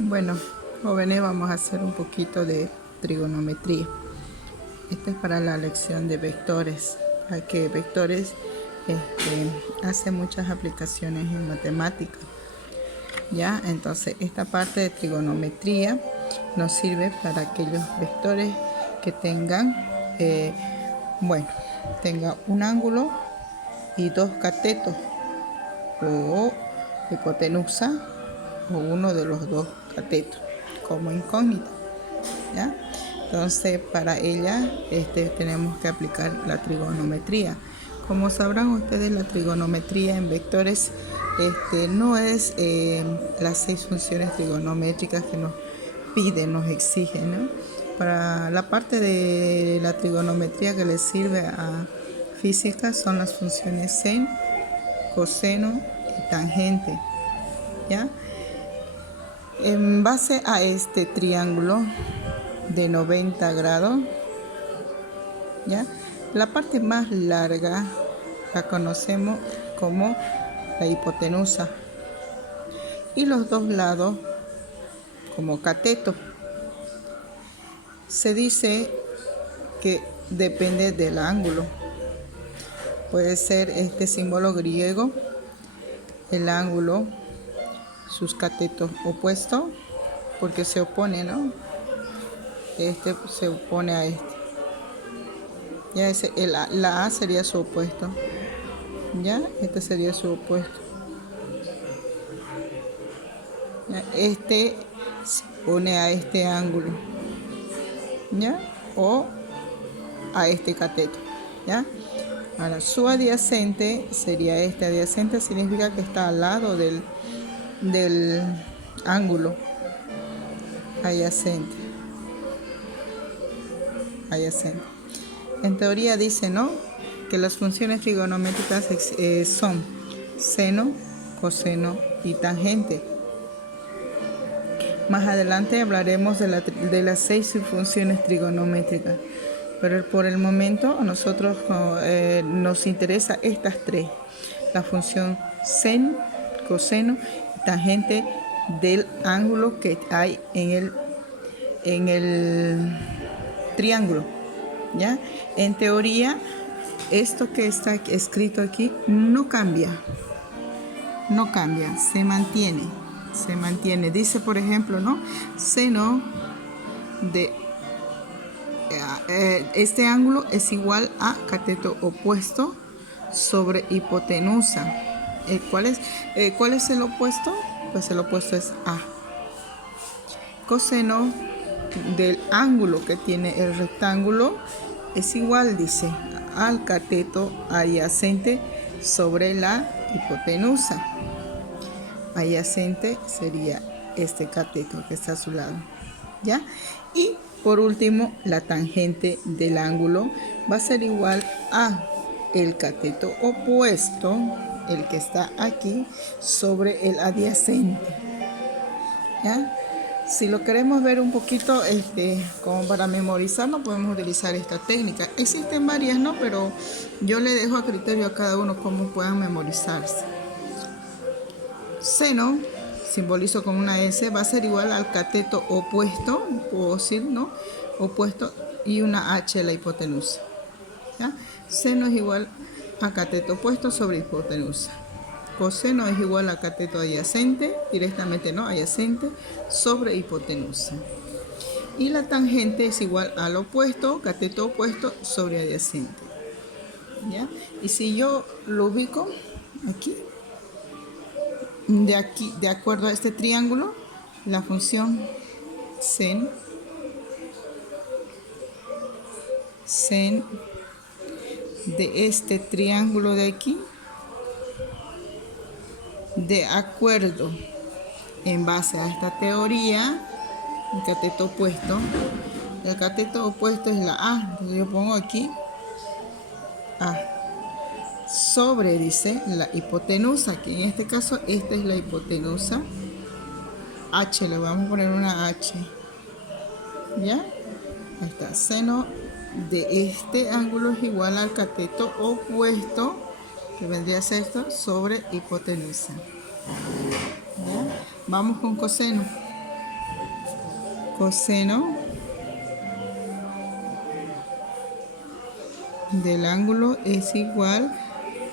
Bueno, jóvenes, vamos a hacer un poquito de trigonometría. Esta es para la lección de vectores, ya que vectores hace muchas aplicaciones en matemáticas. ¿Ya? Entonces, esta parte de trigonometría nos sirve para aquellos vectores que tengan, tenga un ángulo y dos catetos o hipotenusa o uno de los dos catetos como incógnita, ¿ya? Entonces, para ella tenemos que aplicar la trigonometría. Como sabrán ustedes, la trigonometría en vectores no es las 6 funciones trigonométricas que nos piden, nos exigen, ¿no? Para la parte de la trigonometría que les sirve a física son las funciones sen, coseno y tangente, ¿ya? En base a este triángulo de 90 grados, ¿ya? La parte más larga la conocemos como la hipotenusa y los dos lados como cateto. Se dice que depende del ángulo. Puede ser este símbolo griego, el ángulo, sus catetos opuestos, porque se opone, ¿no? Este se opone a este. Ya la A sería su opuesto. Ya, este sería su opuesto. ¿Ya? Este se pone a este ángulo, ¿ya? O a este cateto, ¿ya? Ahora, su adyacente sería este. Adyacente significa que está al lado del ángulo. Adyacente. En teoría dice, ¿no?, que las funciones trigonométricas son seno, coseno y tangente. Más adelante hablaremos de las 6 funciones trigonométricas, pero por el momento a nosotros nos interesa estas 3: la función sen, coseno y tangente del ángulo que hay en el triángulo, ¿ya? En teoría, esto que está escrito aquí no cambia, se mantiene. Dice, por ejemplo, ¿no?, seno de este ángulo es igual a cateto opuesto sobre hipotenusa. ¿Cuál es el opuesto? Pues el opuesto es A. Coseno del ángulo que tiene el rectángulo es igual, dice, al cateto adyacente sobre la hipotenusa. Adyacente sería este cateto que está a su lado, ¿ya? Y por último, la tangente del ángulo va a ser igual a el cateto opuesto, el que está aquí, sobre el adyacente, ¿ya? Si lo queremos ver un poquito como para memorizar, no podemos utilizar esta técnica. Existen varias, ¿no?, pero yo le dejo a criterio a cada uno cómo puedan memorizarse. Seno, simbolizo con una S, va a ser igual al cateto opuesto, puedo decir, ¿no?, opuesto, y una H, la hipotenusa, ¿ya? Seno es igual a cateto opuesto sobre hipotenusa. Coseno es igual a cateto adyacente, directamente, ¿no?, adyacente, sobre hipotenusa. Y la tangente es igual al opuesto, cateto opuesto, sobre adyacente, ¿ya? Y si yo lo ubico aquí, de acuerdo a este triángulo, la función sen de este triángulo de aquí, de acuerdo en base a esta teoría, el cateto opuesto es la A. Entonces yo pongo aquí A sobre, dice, la hipotenusa, que en este caso esta es la hipotenusa. H, le vamos a poner una H, ¿ya? Ahí está. Seno de este ángulo es igual al cateto opuesto, que vendría a ser esto, sobre hipotenusa, ¿ya? Vamos con coseno. coseno del ángulo es igual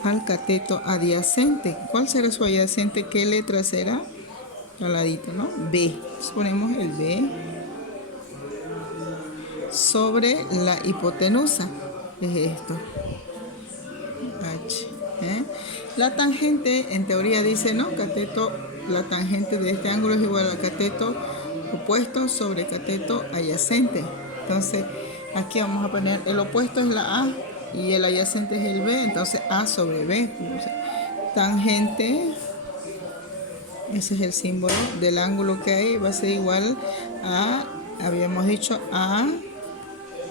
al cateto adyacente. ¿Cuál será su adyacente? ¿Qué letra será? Al ladito, ¿no? B. Entonces ponemos el B sobre la hipotenusa. Es esto. H. La tangente, en teoría dice, ¿no? Cateto, la tangente de este ángulo es igual al cateto opuesto sobre cateto adyacente. Entonces, aquí vamos a poner, el opuesto es la A y el adyacente es el B, entonces A sobre B. Tangente, ese es el símbolo del ángulo que hay, va a ser igual a, habíamos dicho, A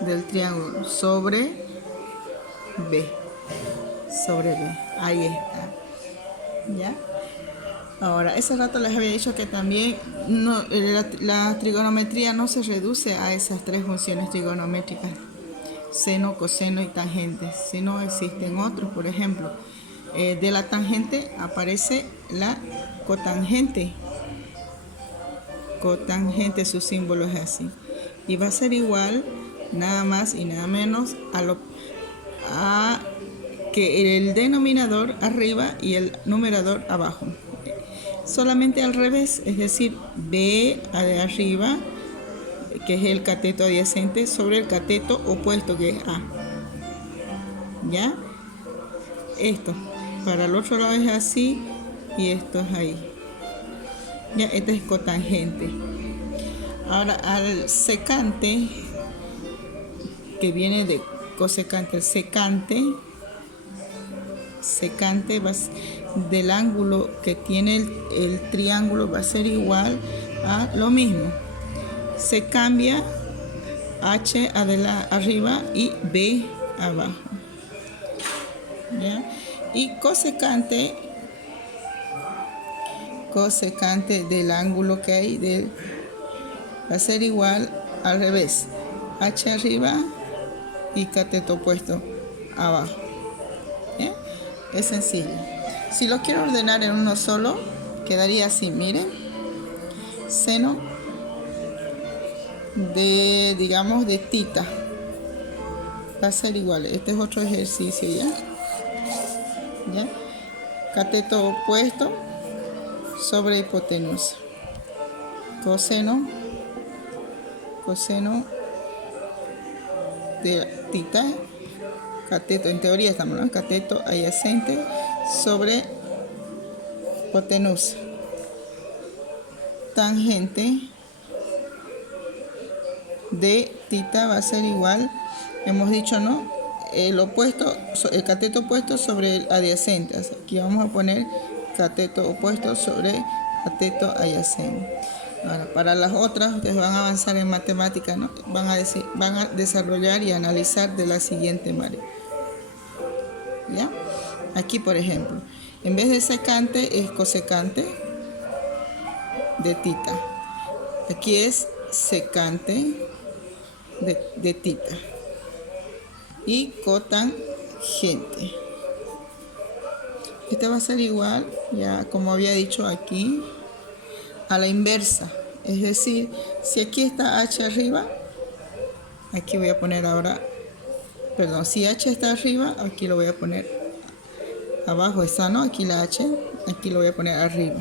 del triángulo sobre B. Sobre B. Ahí está. ¿Ya? Ahora, ese rato les había dicho que también la trigonometría no se reduce a esas tres funciones trigonométricas, seno, coseno y tangente, sino existen otros. Por ejemplo, de la tangente aparece la cotangente. Cotangente, su símbolo es así. Y va a ser igual, nada más y nada menos, a que el denominador arriba y el numerador abajo. Solamente al revés, es decir, B de arriba, que es el cateto adyacente, sobre el cateto opuesto, que es A. ¿Ya? Esto, para el otro lado es así y esto es ahí. Ya, este es cotangente. Ahora, al secante, que viene de cosecante, el secante va del ángulo que tiene el triángulo va a ser igual a lo mismo. Se cambia H arriba y B abajo. ¿Ya? Y cosecante del ángulo que hay va a ser igual al revés. H arriba y cateto opuesto abajo. ¿Ya? Es sencillo. Si lo quiero ordenar en uno solo, quedaría así, miren. Seno de, digamos, de tita. Va a ser igual. Este es otro ejercicio, ¿ya? ¿Ya? Cateto opuesto sobre hipotenusa. Coseno de tita. Cateto, en teoría estamos, ¿no? Cateto adyacente sobre hipotenusa. Tangente de tita va a ser igual, hemos dicho, ¿no? El cateto opuesto sobre el adyacente. Así, aquí vamos a poner cateto opuesto sobre cateto adyacente. Ahora, para las otras, ustedes van a avanzar en matemáticas, ¿no? Van a desarrollar y analizar de la siguiente manera. ¿Ya? Aquí, por ejemplo, en vez de secante es cosecante de tita. Aquí es secante de tita. Y cotangente. Este va a ser igual, ya como había dicho aquí, a la inversa. Es decir, si aquí está H arriba, aquí voy a poner ahora, perdón, si H está arriba, aquí lo voy a poner abajo, está, ¿no? Aquí la H, aquí lo voy a poner arriba.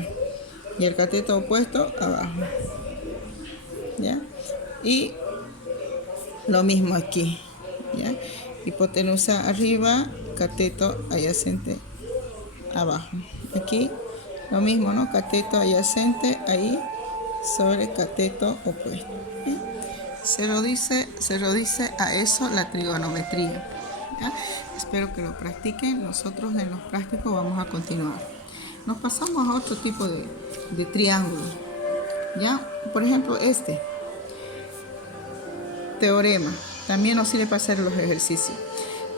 Y el cateto opuesto abajo. ¿Ya? Y lo mismo aquí. ¿Ya? Hipotenusa arriba, cateto adyacente abajo. Aquí lo mismo, ¿no? Cateto adyacente ahí sobre cateto opuesto. ¿Ya? Se lo dice a eso la trigonometría. ¿Ya? Espero que lo practiquen. Nosotros en los prácticos vamos a continuar. Nos pasamos a otro tipo de triángulo. ¿Ya? Por ejemplo, este teorema también nos sirve para hacer los ejercicios.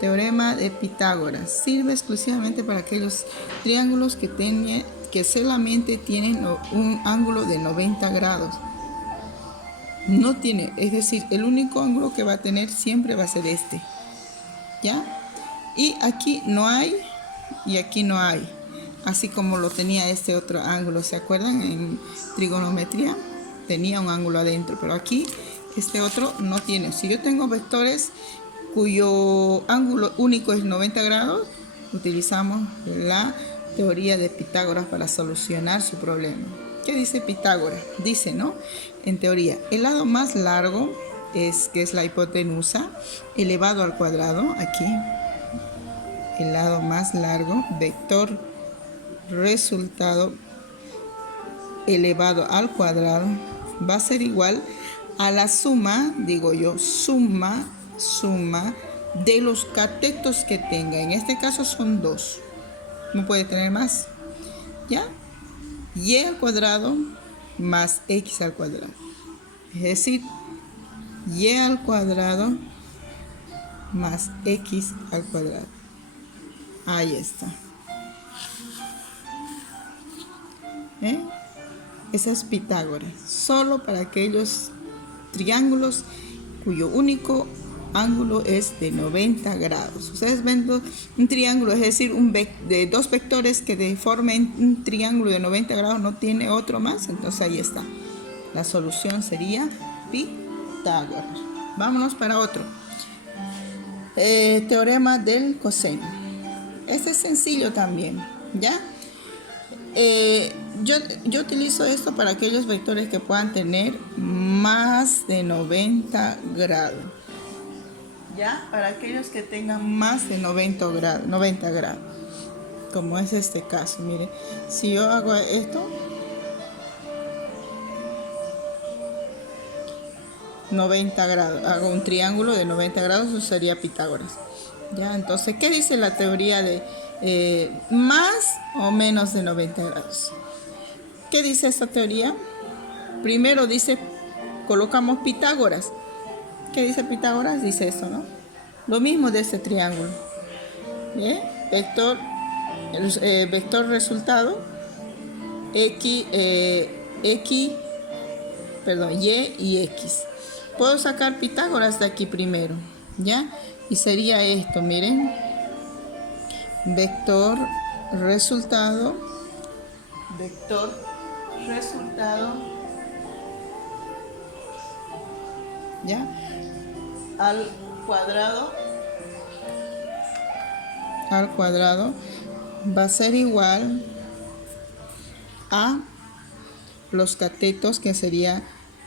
Teorema de Pitágoras sirve exclusivamente para aquellos triángulos que solamente tienen un ángulo de 90 grados. No tiene, es decir, el único ángulo que va a tener siempre va a ser este. ¿Ya? Y aquí no hay y aquí no hay. Así como lo tenía este otro ángulo, ¿se acuerdan? En trigonometría tenía un ángulo adentro, pero aquí este otro no tiene. Si yo tengo vectores cuyo ángulo único es 90 grados, utilizamos la teoría de Pitágoras para solucionar su problema. ¿Qué dice Pitágoras? Dice, ¿no? En teoría, el lado más largo que es la hipotenusa, elevado al cuadrado, aquí, el lado más largo, vector resultado elevado al cuadrado, va a ser igual a la suma, digo yo, suma de los catetos que tenga. En este caso son 2. No puede tener más. ¿Ya? Y al cuadrado más x al cuadrado. Es decir, y al cuadrado más x al cuadrado. Ahí está. Esa es Pitágoras. Solo para aquellos triángulos cuyo único ángulo es de 90 grados. Ustedes ven un triángulo, es decir, de dos vectores que formen un triángulo de 90 grados, no tiene otro más. Entonces ahí está. La solución sería Pitágoras. Vámonos para otro. Teorema del coseno. Este es sencillo también, ¿ya? Yo utilizo esto para aquellos vectores que puedan tener más de 90 grados. ¿Ya? Para aquellos que tengan más de 90 grados. Como es este caso. Mire, si yo hago esto, 90 grados. Hago un triángulo de 90 grados, eso sería Pitágoras. ¿Ya? Entonces, ¿qué dice la teoría de más o menos de 90 grados? ¿Qué dice esta teoría? Primero dice, colocamos Pitágoras. ¿Qué dice Pitágoras? Dice esto, ¿no? Lo mismo de este triángulo. ¿Bien? Vector resultado, y y x. Puedo sacar Pitágoras de aquí primero, ¿ya? Y sería esto, miren. Vector resultado, ¿ya? Al cuadrado va a ser igual a los catetos, que sería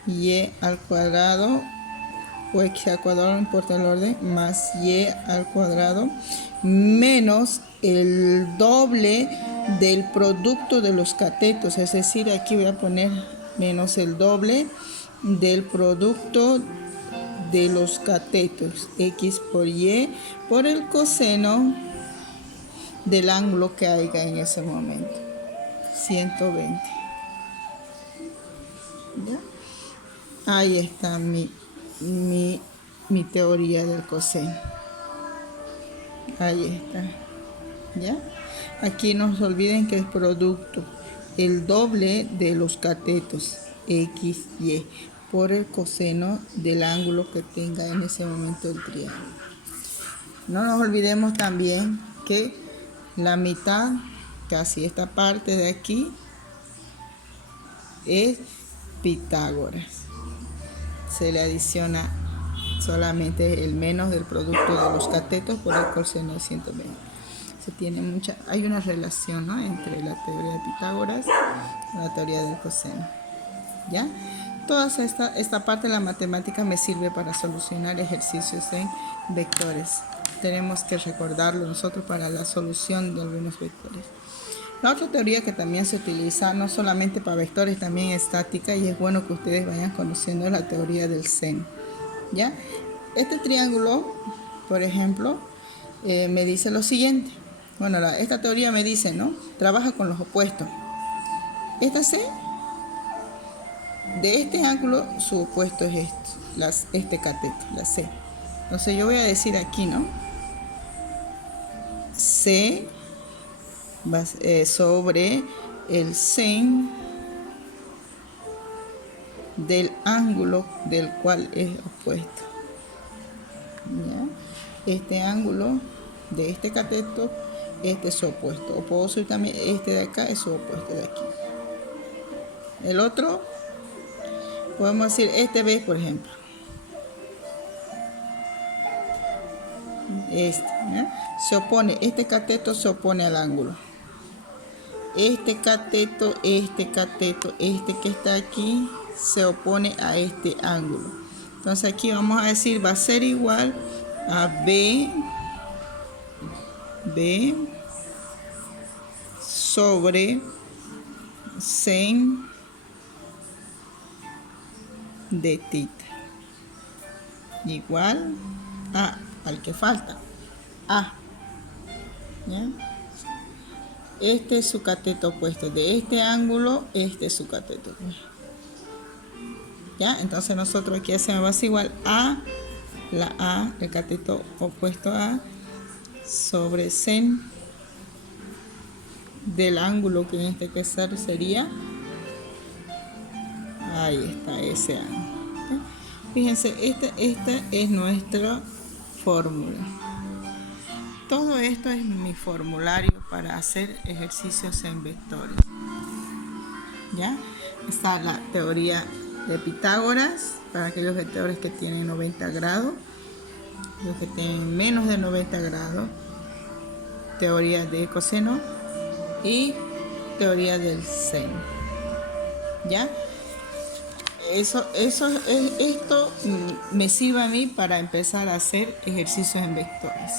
y al cuadrado o x al cuadrado, no importa el orden, más y al cuadrado menos el doble del producto de los catetos. Es decir, aquí voy a poner menos el doble del producto de los catetos, x por y, por el coseno del ángulo que haya en ese momento, 120. ¿Ya? Ahí está mi teoría del coseno. Ahí está. ¿Ya? Aquí no se olviden que es producto, el doble de los catetos, x, y, por el coseno del ángulo que tenga en ese momento el triángulo. No nos olvidemos también que la mitad, casi esta parte de aquí, es Pitágoras. Se le adiciona solamente el menos del producto de los catetos por el coseno de 120. Hay una relación, ¿no?, entre la teoría de Pitágoras y la teoría del coseno. ¿Ya? Toda esta parte de la matemática me sirve para solucionar ejercicios en vectores. Tenemos que recordarlo nosotros para la solución de algunos vectores. La otra teoría que también se utiliza, no solamente para vectores, también estática, y es bueno que ustedes vayan conociendo la teoría del seno. ¿Ya? Este triángulo, por ejemplo, me dice lo siguiente. Bueno, esta teoría me dice, ¿no?, trabaja con los opuestos. Esta C, de este ángulo, su opuesto es este cateto, la C. Entonces yo voy a decir aquí, ¿no?, C sobre el sen del ángulo del cual es opuesto. ¿Ya? Este ángulo de este cateto, este es su opuesto. O puedo decir también este de acá es su opuesto de aquí. El otro Podemos decir este B, por ejemplo. Se opone, este cateto se opone al ángulo. Este cateto, este que está aquí, se opone a este ángulo. Entonces aquí vamos a decir, va a ser igual a B sobre sen de tita. Igual a, al que falta, A. ¿Ya? Este es su cateto opuesto. De este ángulo, este es su cateto opuesto. ¿Ya? Entonces nosotros aquí hacemos, va a ser igual a la A, el cateto opuesto a, sobre sen del ángulo, que en este caso sería, ahí está, ese ángulo. ¿Okay? Fíjense, esta es nuestra fórmula. Todo esto es mi formulario para hacer ejercicios en vectores. ¿Ya? Está la teoría de Pitágoras para aquellos vectores que tienen 90 grados, los que tienen menos de 90 grados, teoría de coseno y teoría del seno. ¿Ya? Esto me sirve a mí para empezar a hacer ejercicios en vectores.